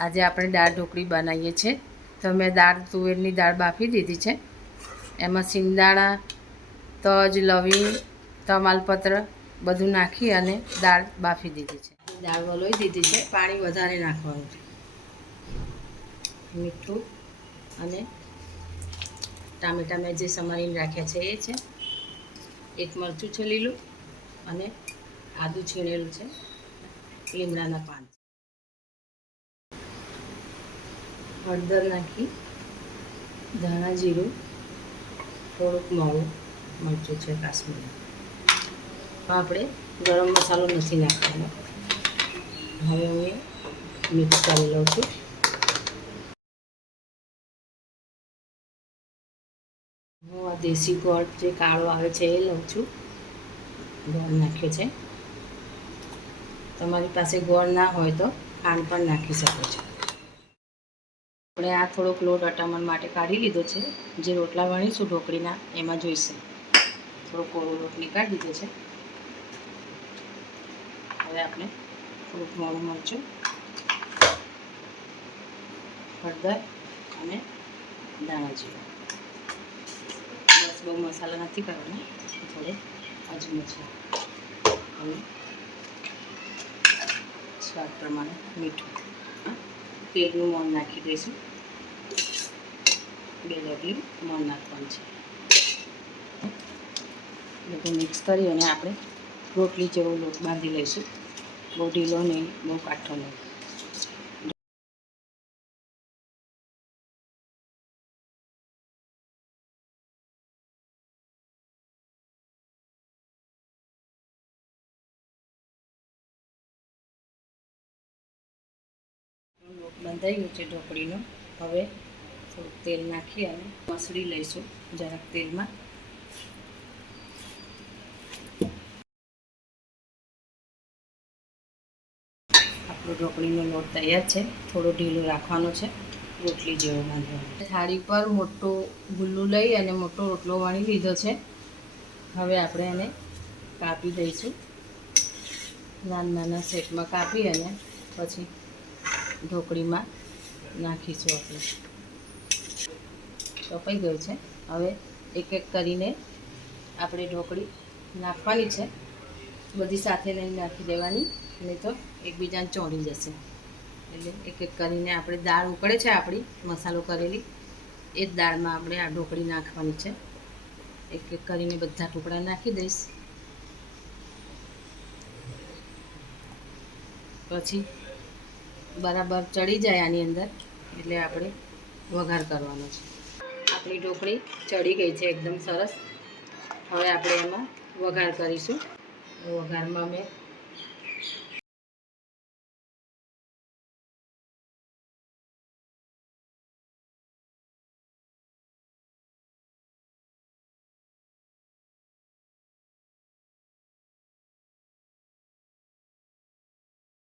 આજે આપણે દાળ ઢોકળી બનાવીએ છીએ। તો મેં દાળ તુવેરની દાળ બાફી દીધી છે। એમાં સિંગદાણા, તજ, લવિંગ, તમાલપત્ર બધું નાખી અને દાળ બાફી દીધી છે। દાળ વલોઈ દીધી છે, પાણી વધારે નાખવાનું છે। મીઠું અને ટામેટાં મેં જે સમારીને રાખ્યા છે એ છે। એક મરચું છે લીલું અને આદું છીણેલું છે, લીમડાના પાન, હળદર નાખી, ધાણા જીરું, થોડુંક મોળું મરચું છે કાશ્મીરી। આપણે ગરમ મસાલો નથી નાખવાનો। હવે હું મિક્સ કરી લઉં છું। હું આ દેશી ગોળ જે કાળો આવે છે એ લઉં છું। ગોળ નાખ્યો છે। તમારી પાસે ગોળ ના હોય તો ખાંડ પણ નાખી શકો છો। આપણે આ થોડોક લોટ અટામણ માટે કાઢી લીધો છે। જે રોટલા વણીશું ઢોકળીના એમાં જોઈશે। થોડો કોરો લોટ નીકાળી દીધો છે। હવે આપણે થોડુંક મોળું મરચું, હળદર અને ધાણા જીરું, બસ બહુ મસાલા નથી કરવાના, થોડો અજમો છે અને સ્વાદ પ્રમાણે મીઠું। તેલનું મોણ નાખી દઈશું। 2 ડગલી મોણ નાખવાનું છે। બધું મિક્સ કરી અને આપણે રોટલી જેવો લોટ બાંધી લઈશું। બહુ ઢીલો નહીં, બહુ કાઠો નહીં। લોટ બંધાઈ ગયો છે ઢોકળીનો। હવે થોડુંક તેલ નાખી અને મસળી લઈશું જરાક તેલમાં। આપણો ઢોકળીનો લોટ તૈયાર છે। થોડો ઢીલો રાખવાનો છે, રોટલી જેવો બાંધવાનો। થાળી પર મોટું ગુલ્લું લઈ અને મોટો રોટલો વણી લીધો છે। હવે આપણે એને કાપી દઈશું। નાના નાના શેપમાં કાપી અને પછી ઢોકળીમાં નાખીશું। આપણે કપાઈ ગયું છે। હવે એક એક કરીને આપણે ઢોકળી નાખવાની છે। બધી સાથે નહીં નાખી દેવાની, નહીં તો એકબીજાને ચોંટી જશે। એટલે એક એક કરીને આપણે દાળ ઉકળે છે આપણી મસાલો કરેલી, એ જ દાળમાં આપણે આ ઢોકળી નાખવાની છે। એક એક કરીને બધા ટુકડા નાખી દઈશ। પછી બરાબર ચડી જાય આની અંદર એટલે આપણે વઘાર કરવાનો છે। આપણી ઢોકળી ચડી ગઈ છે એકદમ સરસ। હવે આપણે એમાં વઘાર કરીશું। વઘારમાં મેં